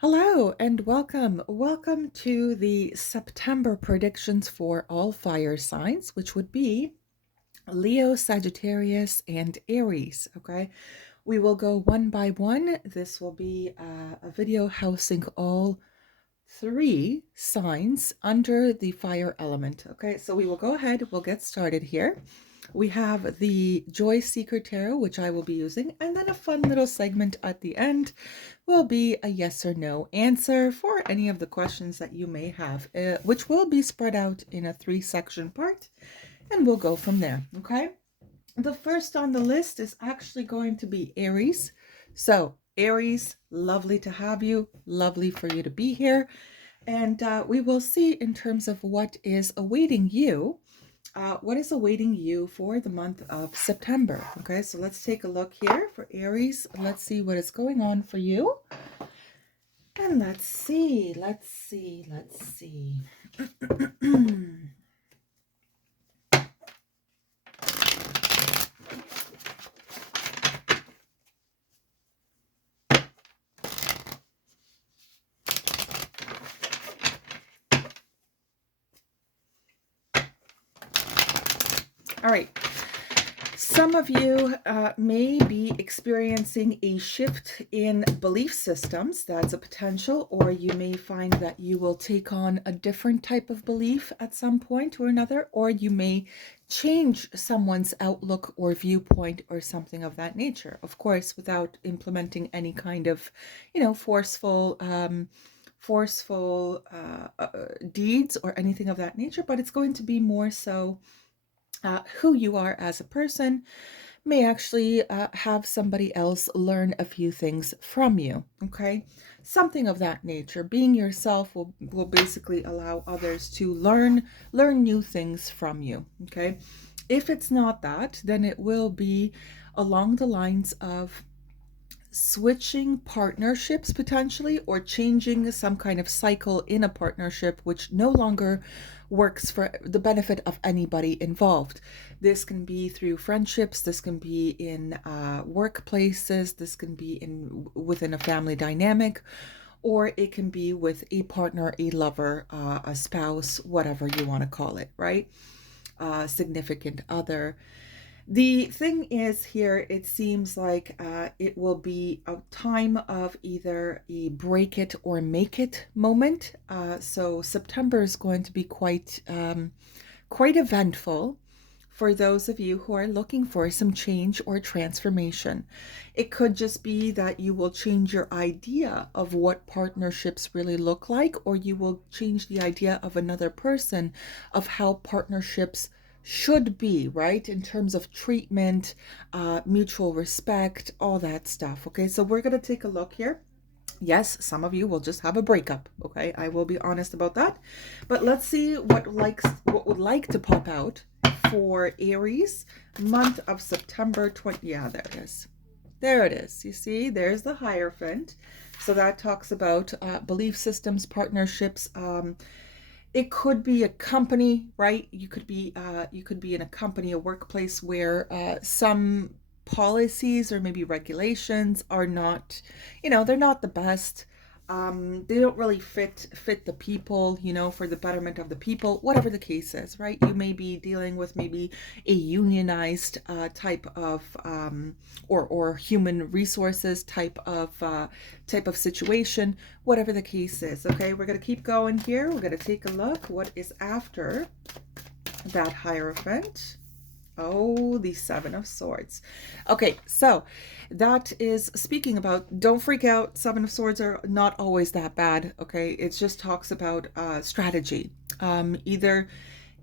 Hello and welcome. Welcome to the September predictions for all fire signs, which would be Leo, Sagittarius, and Aries. Okay, we will go one by one. This will be a video housing all three signs under the fire element. Okay, so we will go ahead, we'll get started here. We have the Joy Seeker Tarot, which I will be using, and then a fun little segment at the end will be a yes or no answer for any of the questions that you may have, which will be spread out in a 3-section part, and we'll go from there. Okay, the first on the list is actually going to be Aries. So Aries, lovely to have you, lovely for you to be here, and we will see in terms of what is awaiting you. What is awaiting you for the month of September? Okay, so let's take a look here for Aries. Let's see what is going on for you. And let's see. All right. Some of you may be experiencing a shift in belief systems. That's a potential, or you may find that you will take on a different type of belief at some point or another, or you may change someone's outlook or viewpoint or something of that nature. Of course, without implementing any kind of, forceful deeds or anything of that nature, but it's going to be more so who you are as a person. May actually have somebody else learn a few things from you. Okay, something of that nature. Being yourself will basically allow others to learn new things from you. Okay, if it's not that, then it will be along the lines of switching partnerships potentially, or changing some kind of cycle in a partnership which no longer works for the benefit of anybody involved. This can be through friendships, this can be in workplaces, this can be within a family dynamic, or it can be with a partner, a lover, a spouse, whatever you want to call it, right? Significant other. The thing is here, it seems like it will be a time of either a break it or make it moment. So September is going to be quite eventful for those of you who are looking for some change or transformation. It could just be that you will change your idea of what partnerships really look like, or you will change the idea of another person of how partnerships should be, right? In terms of treatment, mutual respect, all that stuff. Okay, so we're going to take a look here. Yes, some of you will just have a breakup. Okay, I will be honest about that. But let's see what would like to pop out for Aries, month of September 20. Yeah, there it is. There it is. You see, there's the Hierophant. So that talks about belief systems, partnerships. It could be a company, right? You could be in a company, a workplace where some policies or maybe regulations are not, they're not the best. They don't really fit the people, for the betterment of the people, whatever the case is, right? You may be dealing with maybe a unionized type of or human resources type of situation, whatever the case is. Okay, we're going to keep going here. We're going to take a look what is after that Hierophant. Oh, the Seven of Swords. Okay, so that is speaking about, don't freak out, Seven of Swords are not always that bad. Okay, it just talks about strategy. Either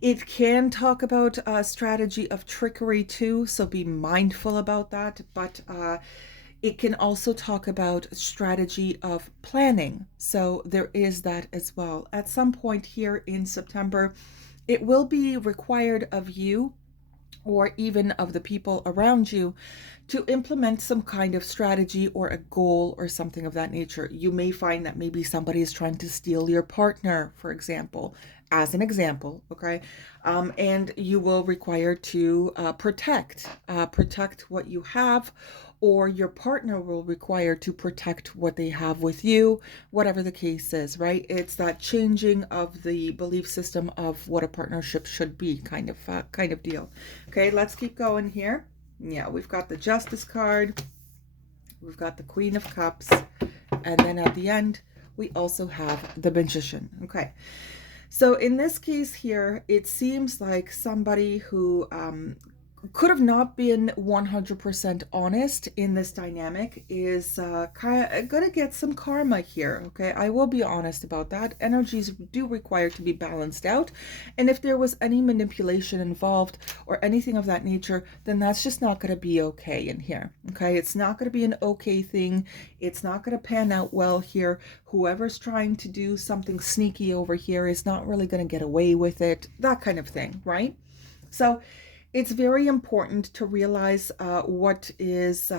it can talk about a strategy of trickery too, so be mindful about that, but it can also talk about strategy of planning. So there is that as well. At some point here in September, it will be required of you, or even of the people around you, to implement some kind of strategy or a goal or something of that nature. You may find that maybe somebody is trying to steal your partner, for example, as an example, okay? And you will require to protect what you have, or your partner will require to protect what they have with you, whatever the case is, right? It's that changing of the belief system of what a partnership should be, kind of deal. Okay, let's keep going here. Yeah, we've got the Justice card, we've got the Queen of Cups, and then at the end, we also have the Magician. Okay, so in this case here, it seems like somebody who could have not been 100% honest in this dynamic is kind of gonna get some karma here. Okay, I will be honest about that. Energies do require to be balanced out, and if there was any manipulation involved or anything of that nature, then that's just not going to be okay in here. Okay, it's not going to be an okay thing. It's not going to pan out well here. Whoever's trying to do something sneaky over here is not really going to get away with it, that kind of thing, right? So it's very important to realize what is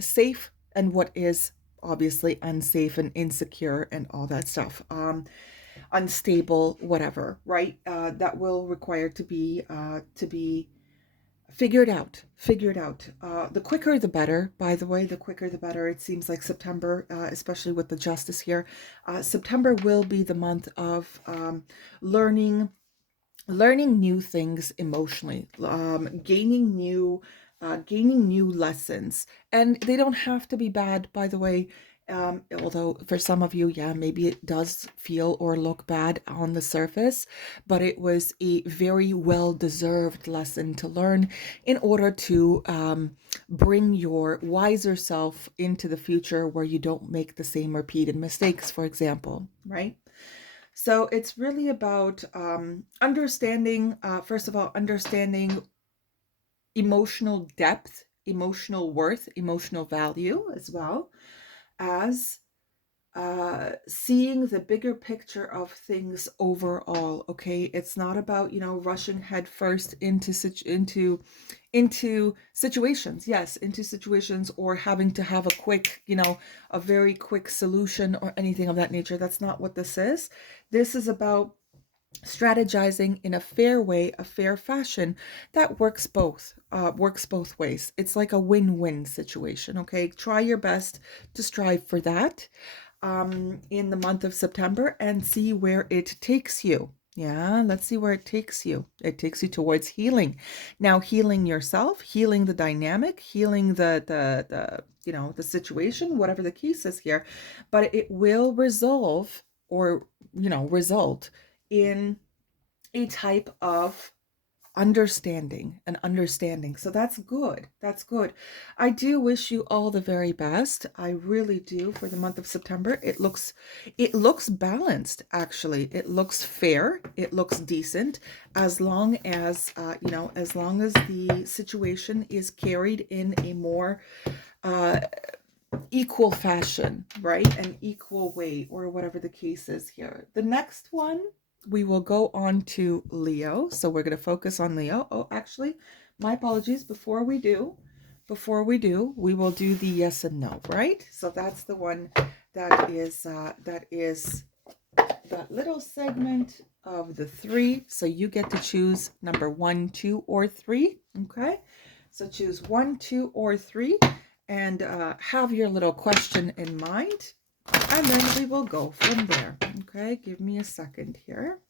safe and what is obviously unsafe and insecure and all that stuff, unstable, whatever, right? That will require to be figured out. The quicker the better, by the way. The quicker the better. It seems like September, especially with the Justice here, September will be the month of learning new things emotionally, gaining new lessons. And they don't have to be bad, by the way. Although for some of you, yeah, maybe it does feel or look bad on the surface, but it was a very well-deserved lesson to learn in order to bring your wiser self into the future where you don't make the same repeated mistakes, for example, right? So it's really about understanding, first of all, understanding emotional depth, emotional worth, emotional value, as well as seeing the bigger picture of things overall. Okay, it's not about, rushing headfirst into situations. Yes, into situations, or having to have a quick, a very quick solution or anything of that nature. That's not what this is. This is about strategizing in a fair way, a fair fashion that works both ways. It's like a win-win situation. Okay, try your best to strive for that in the month of September and see where it takes you. Yeah, let's see where it takes you. It takes you towards healing. Now, healing yourself, healing the dynamic, healing the situation, whatever the case is here, but it will resolve or result in a type of understanding. So that's good. I do wish you all the very best. I really do. For the month of September, it looks balanced. Actually, it looks fair, it looks decent, as long as as long as the situation is carried in a more equal fashion, right? An equal way, or whatever the case is here. The next one, we will go on to Leo. So we're going to focus on Leo. Oh, actually, my apologies. Before we do, we will do the yes and no, right? So that's the one that is that little segment of the three. So you get to choose number 1, 2, or 3. Okay. So choose 1, 2, or 3, and have your little question in mind. And then we will go from there. Okay, give me a second here.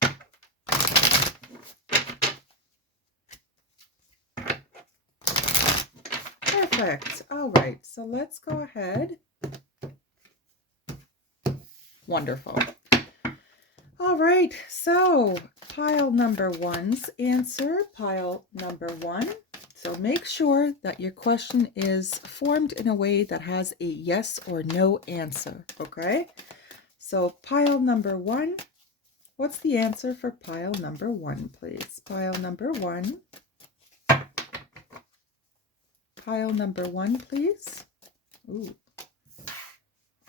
Perfect. All right, so let's go ahead. Wonderful. All right, so pile number 1's answer, pile number 1. So make sure that your question is formed in a way that has a yes or no answer, okay? So pile number 1, what's the answer for pile number 1, please? Pile number 1. Pile number 1, please. Ooh.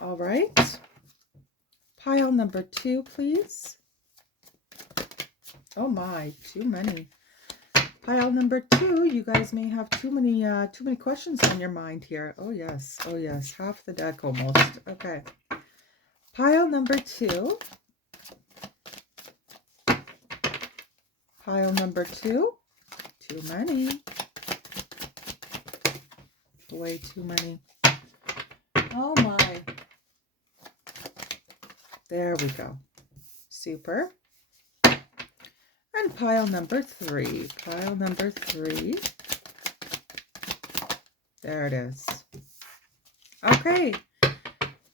All right. Pile number 2, please. Oh my, too many. Pile number 2, you guys may have too many questions on your mind here. Oh yes, half the deck almost. Okay. Pile number 2. Pile number 2, too many. Way too many. Oh my. There we go. Super. And pile number 3. Pile number 3. There it is. Okay.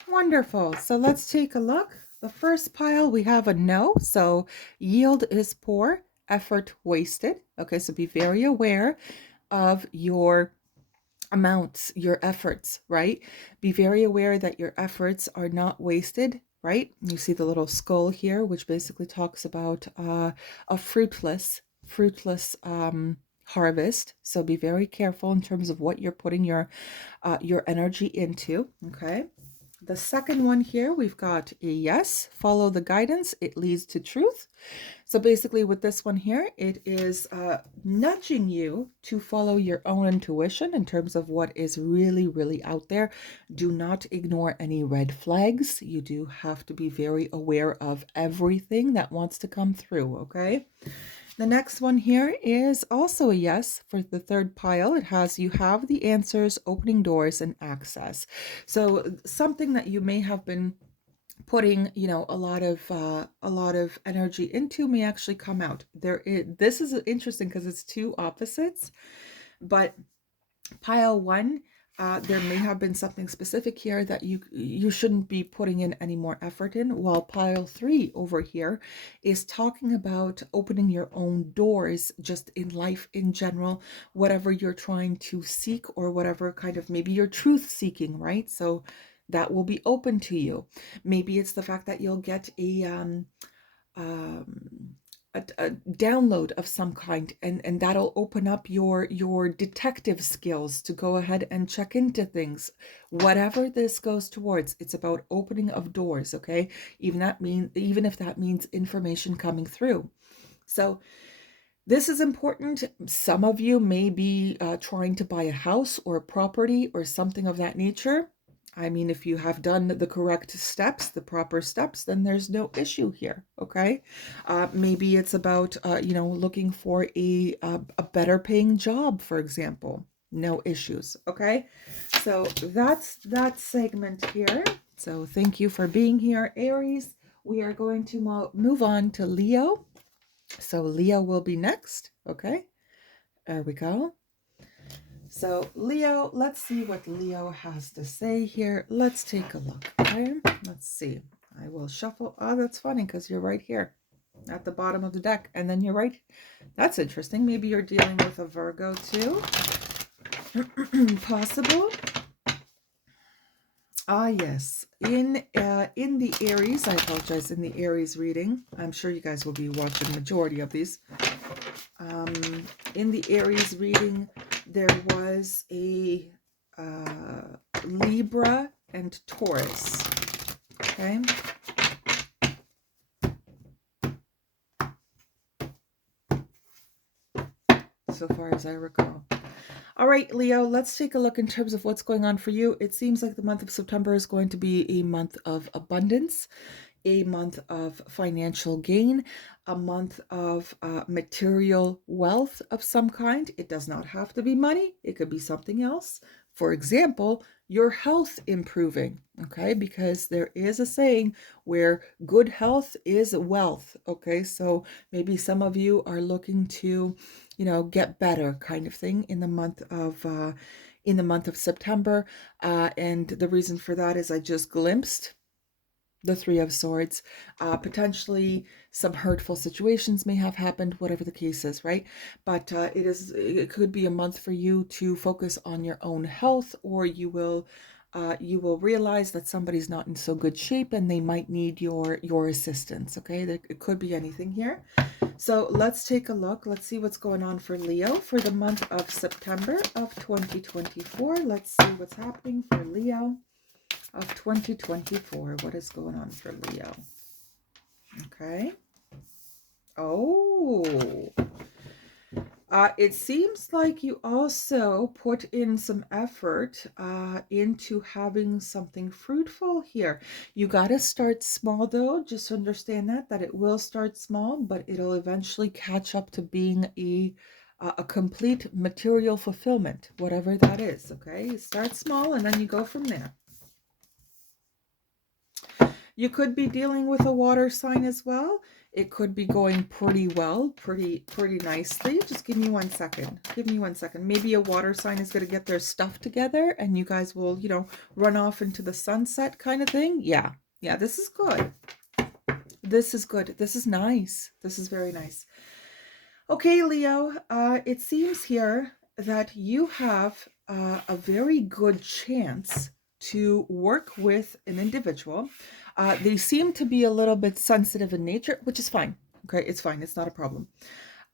Wonderful. So let's take a look. The first pile, we have a no. So yield is poor, effort wasted. Okay, so be very aware of your amounts, your efforts, right? Be very aware that your efforts are not wasted, right? You see the little skull here, which basically talks about a fruitless harvest. So be very careful in terms of what you're putting your energy into, okay? The second one here, we've got a yes, follow the guidance, it leads to truth. So basically with this one here, it is nudging you to follow your own intuition in terms of what is really, really out there. Do not ignore any red flags. You do have to be very aware of everything that wants to come through, okay? The next one here is also a yes for the third pile. It has you have the answers, opening doors, and access. So something that you may have been putting, you know, a lot of energy into may actually come out. This is interesting because it's two opposites, but pile 1, there may have been something specific here that you shouldn't be putting in any more effort in, while pile 3 over here is talking about opening your own doors just in life in general, whatever you're trying to seek or whatever kind of maybe you're truth seeking, right? So that will be open to you. Maybe it's the fact that you'll get um, a download of some kind, and that'll open up your detective skills to go ahead and check into things. Whatever this goes towards, it's about opening of doors, okay? Even if that means information coming through. So this is important. Some of you may be trying to buy a house or a property or something of that nature. I mean, if you have done the correct steps, the proper steps, then there's no issue here, okay? Maybe it's about, looking for a better paying job, for example. No issues, okay? So that's that segment here. So thank you for being here, Aries. We are going to move on to Leo. So Leo will be next, okay? There we go. So Leo, let's see what Leo has to say here. Let's take a look, okay? Let's see. I will shuffle. Oh, that's funny because you're right here at the bottom of the deck. And then you're right. That's interesting. Maybe you're dealing with a Virgo too. Possible. Ah, yes. In the Aries, I apologize, in the Aries reading, I'm sure you guys will be watching the majority of these. In the Aries reading, there was a Libra and Taurus. Okay. So far as I recall. All right, Leo, let's take a look in terms of what's going on for you. It seems like the month of September is going to be a month of abundance, a month of financial gain, a month of material wealth of some kind. It does not have to be money. It could be something else. For example, your health improving, okay? Because there is a saying where good health is wealth, okay? So maybe some of you are looking to, get better kind of thing in the month of September. And the reason for that is I just glimpsed the Three of Swords. Potentially some hurtful situations may have happened, whatever the case is, right? But it could be a month for you to focus on your own health, or you will realize that somebody's not in so good shape and they might need your assistance, okay? It could be anything here. So let's take a look. Let's see what's going on for Leo for the month of September of 2024. Let's see what's happening for Leo of 2024. What is going on for Leo? Okay. Oh. It seems like you also put in some effort into having something fruitful here. You got to start small, though. Just understand that it will start small, but it'll eventually catch up to being a complete material fulfillment, whatever that is, okay? You start small and then you go from there. You could be dealing with a water sign as well. It could be going pretty well, pretty nicely. Just give me 1 second. Give me 1 second. Maybe a water sign is going to get their stuff together and you guys will, you know, run off into the sunset kind of thing. Yeah. Yeah, this is good. This is good. This is nice. This is very nice. Okay, Leo, it seems here that you have a very good chance to work with an individual. They seem to be a little bit sensitive in nature, which is fine. Okay, it's fine. It's not a problem.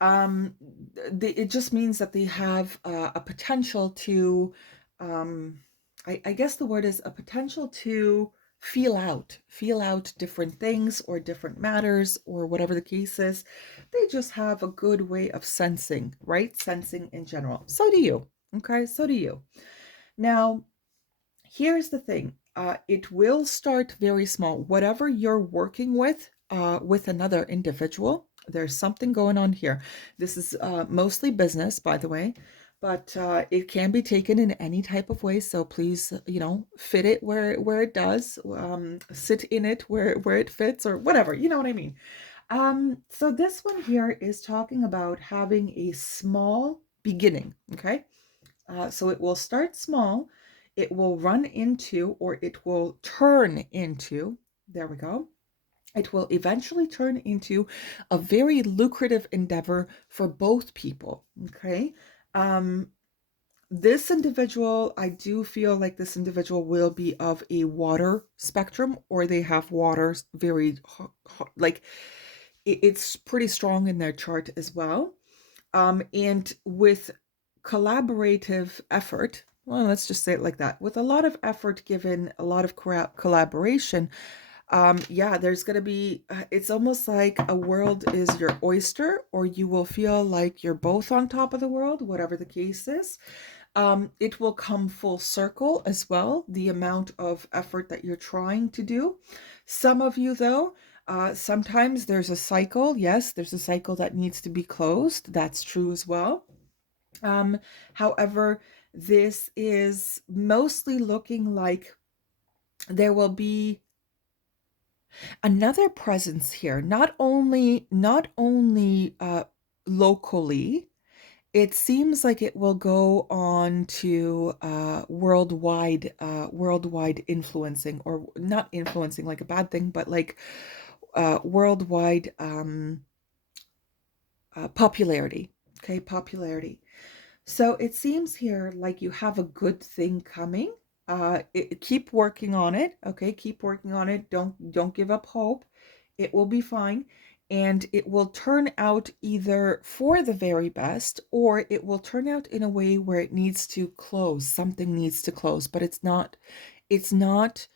It just means that they have a potential to, I guess the word is a potential to feel out different things or different matters or whatever the case is. They just have a good way of sensing, right? Sensing in general. So do you. Okay, so do you. Now, here's the thing. It will start very small. Whatever you're working with another individual, there's something going on here. This is mostly business, by the way, but it can be taken in any type of way. So please, you know, fit it where it does, sit in it where it fits, or whatever. You know what I mean? So this one here is talking about having a small beginning. Okay, so it will start small. It will run into, or it will turn into, there we go. It will eventually turn into a very lucrative endeavor for both people. Okay. This individual, I do feel like this individual will be of a water spectrum, or they have water very, like, it's pretty strong in their chart as well. And with collaborative effort, well, let's just say it like that, with a lot of effort given, a lot of collaboration, yeah, there's going to be, it's almost like a world is your oyster, or you will feel like you're both on top of the world, whatever the case is. It will come full circle as well, the amount of effort that you're trying to do. Some of you, though, sometimes there's a cycle. Yes, there's a cycle that needs to be closed. That's true as well. However, this is mostly looking like there will be another presence here, not only locally. It seems like it will go on to worldwide influencing, or not influencing like a bad thing, but like worldwide popularity. Okay, popularity. So it seems here like you have a good thing coming. Keep working on it. Okay, keep working on it. Don't give up hope. It will be fine, and it will turn out either for the very best, or it will turn out in a way where it needs to close. Something needs to close, but it's not. It's not.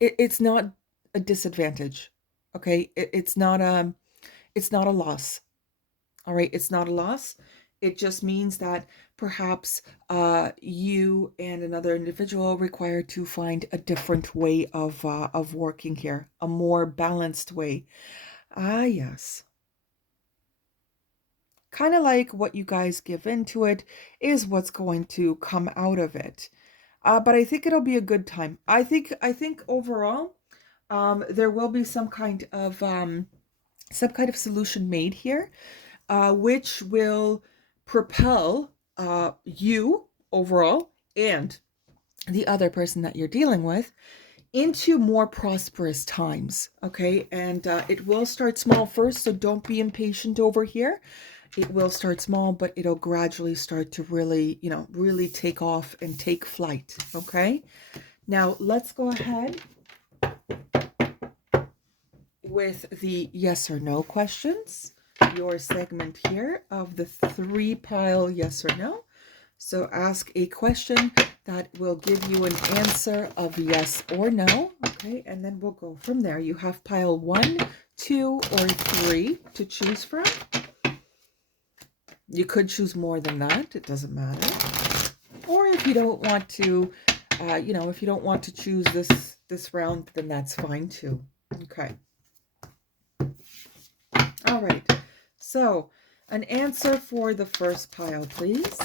It's not a disadvantage. Okay, it's not a. It's not a loss. All right, it's not a loss. It just means that perhaps you and another individual require to find a different way of working here, a more balanced way. Ah, yes. Kind of like what you guys give into it is what's going to come out of it. But I think it'll be a good time. I think overall, there will be some kind of solution made here, which will propel you overall and the other person that you're dealing with into more prosperous times. Okay, and it will start small first, so don't be impatient over here. It will start small, but it'll gradually start to really, you know, really take off and take flight. Okay, now let's go ahead with the yes or no questions, your segment here of the 3-pile yes or no. So ask a question that will give you an answer of yes or no. Okay, and then we'll go from there. You have pile 1, 2, or 3 to choose from. You could choose more than that. It doesn't matter. Or if you don't want to, if you don't want to choose this round, then that's fine too. Okay. All right. So, an answer for the first pile, please.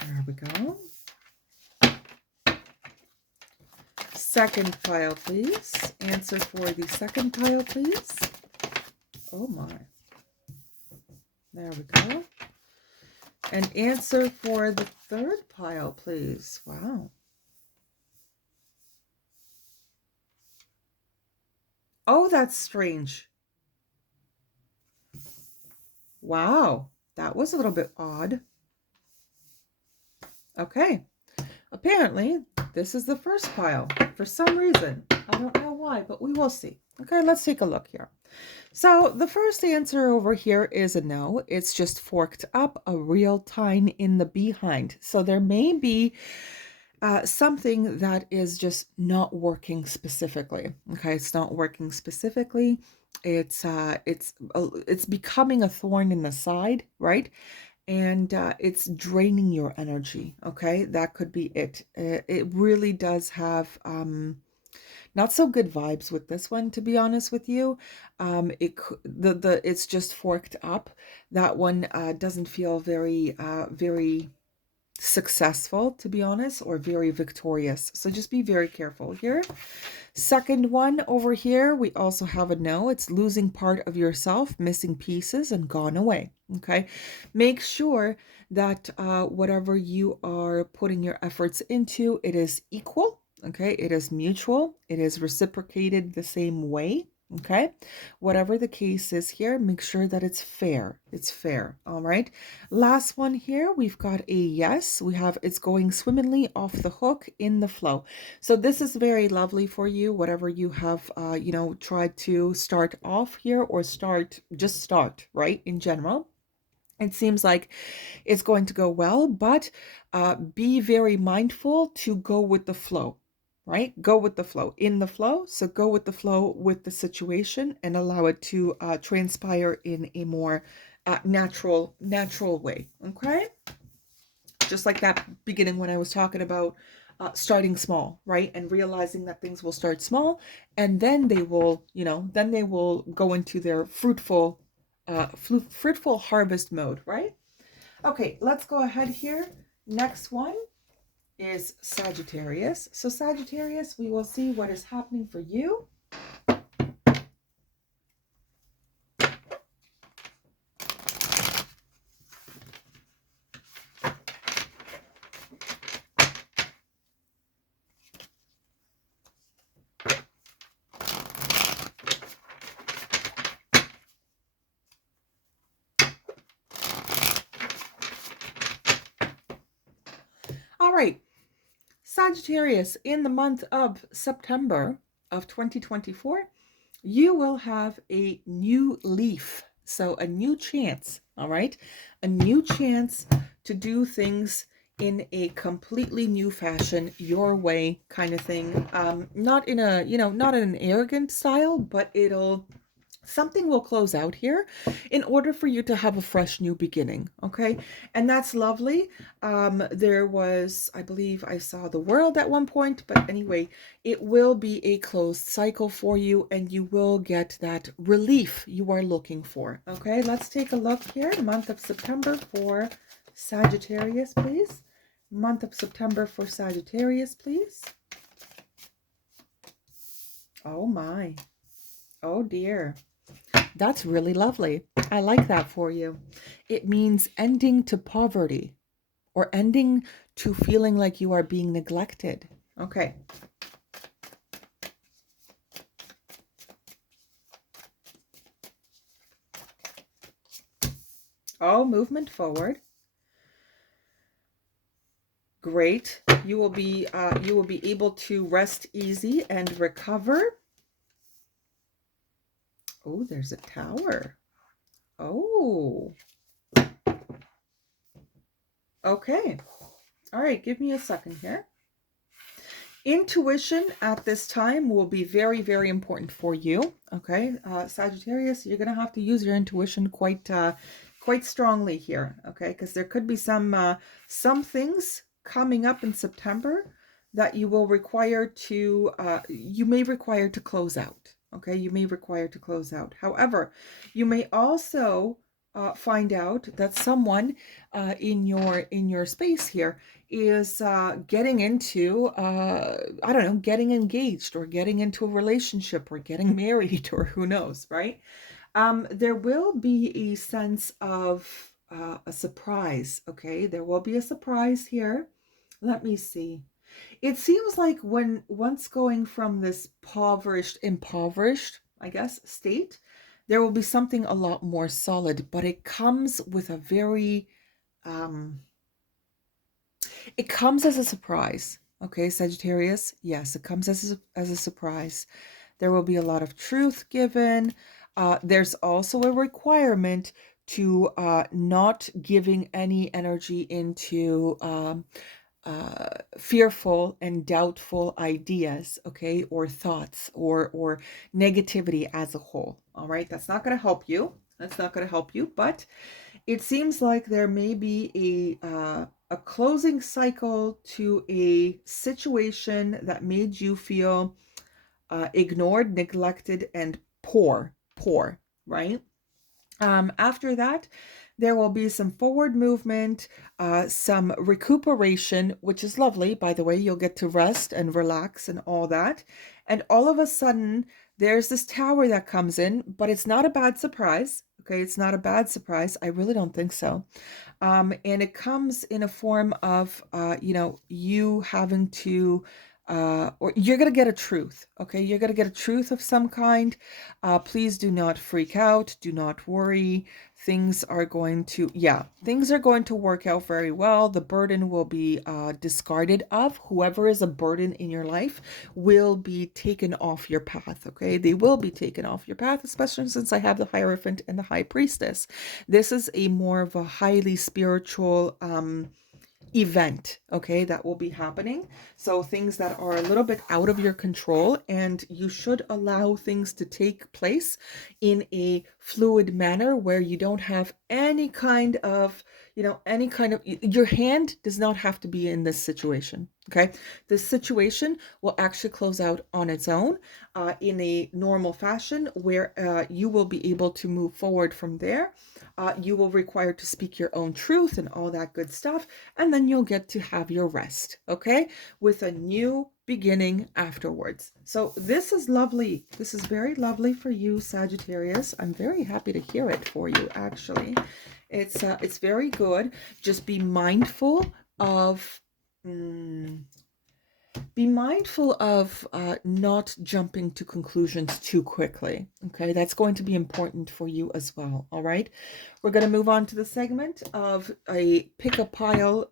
There we go. Second pile, please. Answer for the second pile, please. Oh my. There we go. An answer for the third pile, please. Wow. Oh, that's strange. Wow. That was a little bit odd. Okay. Apparently, this is the first pile for some reason. I don't know why, but we will see. Okay, let's take a look here. So the first answer over here is a no. It's just forked up, a real tine in the behind. So there may be something that is just not working specifically. Okay, it's not working specifically. It's becoming a thorn in the side, right? And it's draining your energy. Okay, that could be it. It really does have not so good vibes with this one, to be honest with you. It's just forked up. That one doesn't feel very successful, to be honest, or very victorious. So just be very careful here. Second one over here, we also have a no. It's losing part of yourself, missing pieces, and gone away. Okay, make sure that whatever you are putting your efforts into, it is equal. Okay, it is mutual. It is reciprocated the same way. Okay, whatever the case is here, make sure that it's fair. It's fair. All right. Last one here, we've got a yes. We have it's going swimmingly off the hook in the flow. So this is very lovely for you, whatever you have, tried to start off here or just start, right? In general. It seems like it's going to go well, but be very mindful to go with the flow, right? Go with the flow, in the flow. So go with the flow with the situation and allow it to transpire in a more natural way. Okay, just like that beginning when I was talking about starting small, right? And realizing that things will start small, and then they will, go into their fruitful harvest mode, right? Okay, let's go ahead here. Next one is Sagittarius. So Sagittarius, we will see what is happening for you. All right, Sagittarius, in the month of September of 2024, you will have a new leaf. So a new chance, all right? A new chance to do things in a completely new fashion, your way kind of thing. Not in a, not in an arrogant style, but something will close out here in order for you to have a fresh new beginning. Okay, and that's lovely. There was, I believe I saw the world at one point, but anyway, it will be a closed cycle for you and you will get that relief you are looking for. Okay, let's take a look here. Month of September for Sagittarius, please. Month of September for Sagittarius, please. Oh my. Oh dear. That's really lovely. I like that for you. It means ending to poverty or ending to feeling like you are being neglected. Okay. Oh, movement forward. Great. You will be able to rest easy and recover. Oh, there's a tower. Oh. Okay. All right, give me a second here. Intuition at this time will be very, very important for you. Okay, Sagittarius, you're going to have to use your intuition quite strongly here. Okay, because there could be some things coming up in September that you will require to you may require to close out. Okay, you may require to close out. However, you may also find out that someone in your space here is getting into I don't know, getting engaged or getting into a relationship or getting married or who knows, right? There will be a sense of a surprise. Okay, there will be a surprise here. Let me see. It seems like when once going from this impoverished, I guess, state, there will be something a lot more solid, but it comes with a very, um, it comes as a surprise. Okay, Sagittarius, yes, it comes as a surprise. There will be a lot of truth given. There's also a requirement to not giving any energy into fearful and doubtful ideas, okay, or thoughts or negativity as a whole. All right, that's not going to help you. That's not going to help you, but it seems like there may be a closing cycle to a situation that made you feel ignored, neglected, and poor, right? After that, there will be some forward movement, some recuperation, which is lovely. By the way, you'll get to rest and relax and all that. And all of a sudden, there's this tower that comes in, but it's not a bad surprise. Okay, it's not a bad surprise. I really don't think so. And it comes in a form of, you having to, or you're going to get a truth. Okay, you're going to get a truth of some kind. Please do not freak out. Do not worry. Things are going to, things are going to work out very well. The burden will be discarded of. Whoever is a burden in your life will be taken off your path. Okay, they will be taken off your path, especially since I have the Hierophant and the High Priestess. This is a more of a highly spiritual event, okay, that will be happening. So things that are a little bit out of your control, and you should allow things to take place in a fluid manner where you don't have any kind of, your hand does not have to be in this situation. Okay, this situation will actually close out on its own in a normal fashion where you will be able to move forward from there. You will require to speak your own truth and all that good stuff, and then you'll get to have your rest, okay, with a new beginning afterwards. So this is lovely. This is very lovely for you, Sagittarius. I'm very happy to hear it for you, actually. It's very good. Just be mindful of not jumping to conclusions too quickly. Okay, that's going to be important for you as well. All right, we're going to move on to the segment of a pick a pile.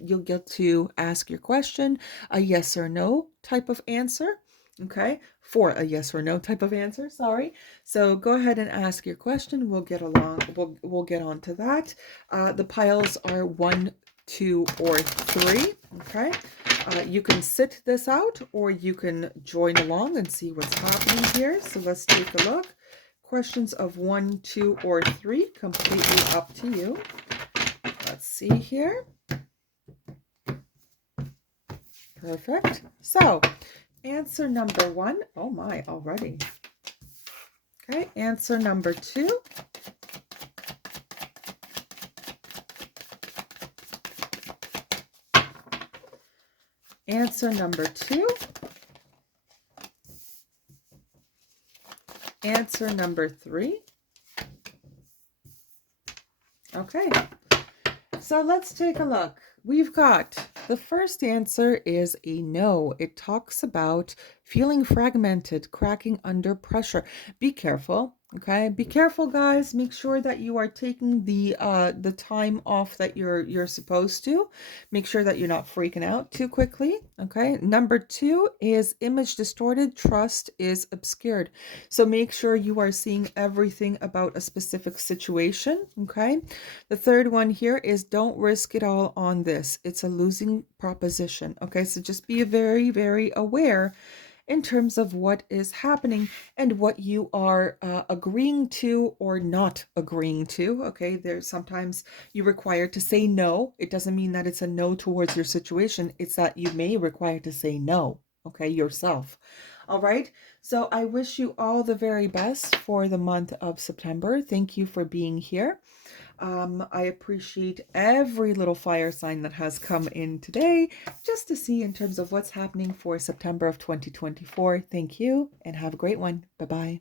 You'll get to ask your question, a yes or no type of answer. Okay, for a yes or no type of answer. Sorry. So go ahead and ask your question. We'll get along. We'll get on to that. The piles are 1, 2, or 3. Okay. You can sit this out or you can join along and see what's happening here. So let's take a look. Questions of 1, 2, or 3, completely up to you. Let's see here. Perfect. So answer number 1. Oh my, already. Okay, answer number 2. Answer number 2. Answer number 3. Okay, so let's take a look. We've got the first answer is a no. It talks about feeling fragmented, cracking under pressure. Be careful. Okay, be careful, guys. Make sure that you are taking the time off that you're supposed to. Make sure that you're not freaking out too quickly. Okay. Number 2 is image distorted, trust is obscured. So make sure you are seeing everything about a specific situation. Okay. The third one here is don't risk it all on this. It's a losing proposition. Okay. So just be very, very aware in terms of what is happening and what you are agreeing to or not agreeing to. Okay, there's sometimes you require to say no. It doesn't mean that it's a no towards your situation. It's that you may require to say no, okay, yourself. All right. So I wish you all the very best for the month of September. Thank you for being here. I appreciate every little fire sign that has come in today just to see in terms of what's happening for September of 2024. Thank you and have a great one. Bye-bye.